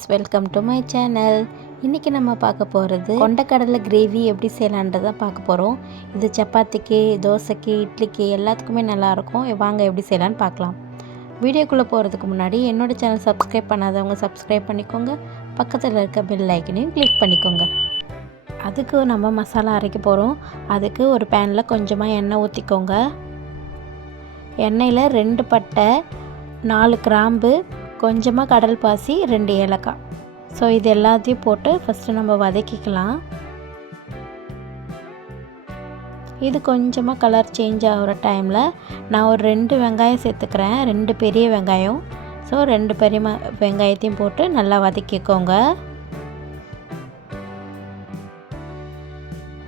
Friends, welcome to my channel. இன்றைக்கி நம்ம பார்க்க போகிறது கொண்டக்கடலை கிரேவி எப்படி செய்யலான்றதை பார்க்க போகிறோம். இது சப்பாத்திக்கு, தோசைக்கு, இட்லிக்கு எல்லாத்துக்குமே நல்லாயிருக்கும். வாங்க எப்படி செய்யலான்னு பார்க்கலாம். வீடியோக்குள்ளே போகிறதுக்கு முன்னாடி என்னோடய சேனல் சப்ஸ்கிரைப் பண்ணாதவங்க சப்ஸ்கிரைப் பண்ணிக்கோங்க. பக்கத்தில் இருக்க பெல் ஐக்கனையும் கிளிக் பண்ணிக்கோங்க. அதுக்கு நம்ம மசாலா அரைக்க போகிறோம். அதுக்கு ஒரு பேனில் கொஞ்சமாக எண்ணெய் ஊற்றிக்கோங்க. எண்ணெயில் 2 பட்டை, 4 கிராம்பு, கொஞ்சமாக கடல் பாசி, 2 ஏலக்காய். ஸோ இது எல்லாத்தையும் போட்டு ஃபஸ்ட்டு நம்ம வதக்கிக்கலாம். இது கொஞ்சமாக கலர் சேஞ்ச் ஆகிற டைமில் நான் ஒரு 2 வெங்காயம் சேர்த்துக்கிறேன். 2 பெரிய வெங்காயம். ஸோ 2 பெரிய வெங்காயத்தையும் போட்டு நல்லா வதக்கிக்கோங்க.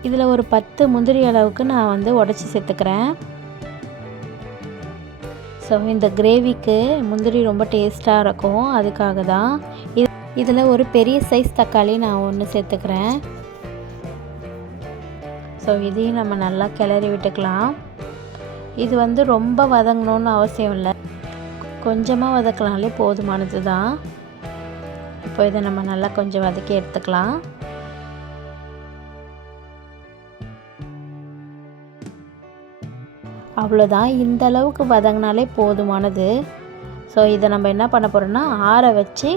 இதில் ஒரு 10 முந்திரி அளவுக்கு நான் உடச்சி சேர்த்துக்கிறேன். ஸோ இந்த கிரேவிக்கு முந்திரி ரொம்ப டேஸ்ட்டாக இருக்கும், அதுக்காக தான். இதில் ஒரு பெரிய சைஸ் தக்காளி நான் ஒன்று சேர்த்துக்கிறேன். ஸோ இதையும் நம்ம நல்லா கிளறி விட்டுக்கலாம். இது ரொம்ப வதங்கணுன்னு அவசியம் இல்லை, கொஞ்சமாக வதக்கலாம்லே போதுமானது தான். இப்போ இதை நம்ம நல்லா கொஞ்சம் வதக்கி எடுத்துக்கலாம். அவ்வளோதான், இந்த அளவுக்கு வதங்கினாலே போதுமானது. ஸோ இதை நம்ம என்ன பண்ண போகிறோம்னா ஆற வச்சு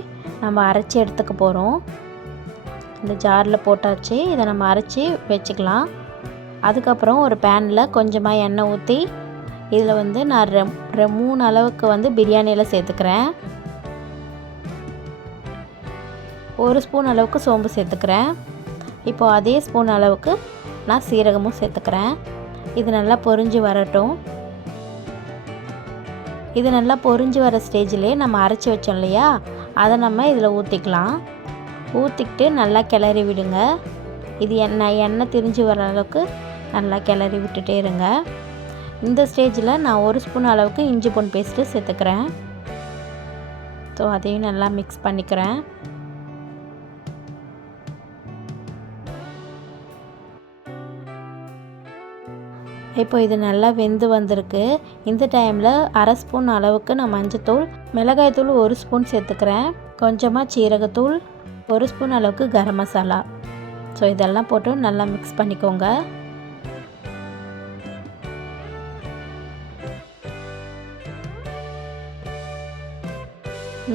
நம்ம அரைச்சி எடுத்துக்க போகிறோம். இந்த ஜாரில் போட்டாச்சு, இதை நம்ம அரைச்சி வச்சுக்கலாம். அதுக்கப்புறம் ஒரு பேனில் கொஞ்சமாக எண்ணெய் ஊற்றி இதில் நான் 3 அளவுக்கு பிரியாணியில் சேர்த்துக்கிறேன். 1 ஸ்பூன் அளவுக்கு சோம்பு சேர்த்துக்கிறேன். இப்போது அதே ஸ்பூன் அளவுக்கு நான் சீரகமும் சேர்த்துக்கிறேன். இது நல்லா பொரிஞ்சு வரட்டும். இது நல்லா பொரிஞ்சு வர ஸ்டேஜிலே நம்ம அரைச்சி வச்சோம் இல்லையா, அதை நம்ம இதில் ஊற்றிக்கலாம். ஊற்றிக்கிட்டு நல்லா கிளறி விடுங்க. இது எண்ணெய் திரிஞ்சு வர அளவுக்கு நல்லா கிளறி விட்டுட்டே இருங்க. இந்த ஸ்டேஜில் நான் 1 ஸ்பூன் அளவுக்கு இஞ்சி பூண்டு பேஸ்ட்டு சேர்த்துக்கிறேன். ஸோ அதையும் நல்லா மிக்ஸ் பண்ணிக்கிறேன். இப்போ இது நல்லா வெந்து வந்திருக்கு. இந்த டைமில் 1/2 ஸ்பூன் அளவுக்கு நான் மஞ்சத்தூள், மிளகாய்த்தூள் 1 ஸ்பூன் சேர்த்துக்கிறேன். கொஞ்சமாக சீரகத்தூள், 1 ஸ்பூன் அளவுக்கு கரம் மசாலா. ஸோ இதெல்லாம் போட்டு நல்லா மிக்ஸ் பண்ணிக்கோங்க.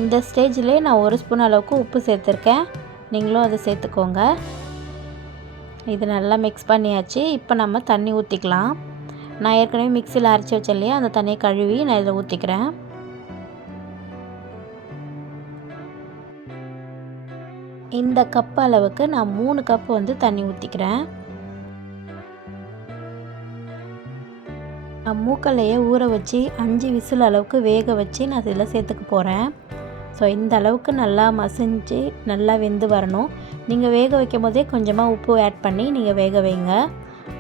இந்த ஸ்டேஜிலே நான் 1 ஸ்பூன் அளவுக்கு உப்பு சேர்த்துருக்கேன். நீங்களும் அதை சேர்த்துக்கோங்க. இது நல்லா மிக்ஸ் பண்ணியாச்சு. இப்போ நம்ம தண்ணி ஊற்றிக்கலாம். நான் ஏற்கனவே மிக்சியில் அரைச்சி வச்சேன் இல்லையா, அந்த தண்ணியை கழுவி நான் இதில் ஊற்றிக்கிறேன். இந்த கப் அளவுக்கு நான் 3 கப் தண்ணி ஊற்றிக்கிறேன். நான் மூக்கல்லையே ஊற வச்சு 5 விசில் அளவுக்கு வேக வச்சு நான் இதில் சேர்த்துக்க போகிறேன். ஸோ இந்த அளவுக்கு நல்லா மசிஞ்சு நல்லா வெந்து வரணும். நீங்கள் வேக வைக்கும் போதே கொஞ்சமாக உப்பு ஆட் பண்ணி நீங்கள் வேக வைங்க.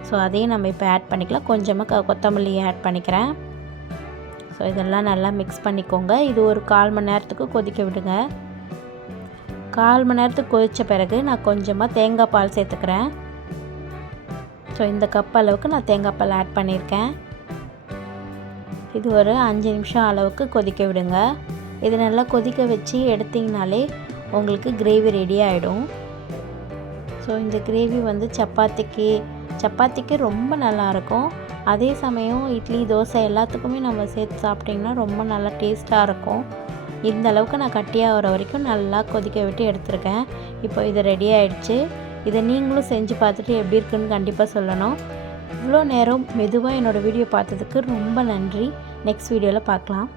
ஸோ அதையும் நம்ம இப்போ ஆட் பண்ணிக்கலாம். கொஞ்சமாக கொத்தமல்லியை ஆட் பண்ணிக்கிறேன். ஸோ இதெல்லாம் நல்லா மிக்ஸ் பண்ணிக்கோங்க. இது ஒரு 1/4 மணி நேரத்துக்கு கொதிக்க விடுங்க. 1/4 மணி நேரத்துக்கு கொதித்த பிறகு நான் கொஞ்சமாக தேங்காய் பால் சேர்த்துக்கிறேன். ஸோ இந்த கப் அளவுக்கு நான் தேங்காய் பால் ஆட் பண்ணியிருக்கேன். இது ஒரு 5 நிமிஷம் அளவுக்கு கொதிக்க விடுங்க. இது நல்லா கொதிக்க வச்சு எடுத்திங்கனாலே உங்களுக்கு கிரேவி ரெடி ஆகிடும். ஸோ இந்த கிரேவி சப்பாத்திக்கு ரொம்ப நல்லாயிருக்கும். அதே சமயம் இட்லி, தோசை எல்லாத்துக்குமே நம்ம சேர்த்து சாப்பிட்டிங்கன்னா ரொம்ப நல்லா டேஸ்ட்டாக இருக்கும். இந்த அளவுக்கு நான் கட்டியாக வர வரைக்கும் நல்லா கொதிக்க விட்டு எடுத்துருக்கேன். இப்போ இது ரெடி ஆகிடுச்சு. இதை நீங்களும் செஞ்சு பார்த்துட்டு எப்படி இருக்குன்னு கண்டிப்பாக சொல்லணும். இவ்வளோ நேரம் மெதுவாக என்னோடய வீடியோ பார்த்ததுக்கு ரொம்ப நன்றி. நெக்ஸ்ட் வீடியோவில் பார்க்கலாம்.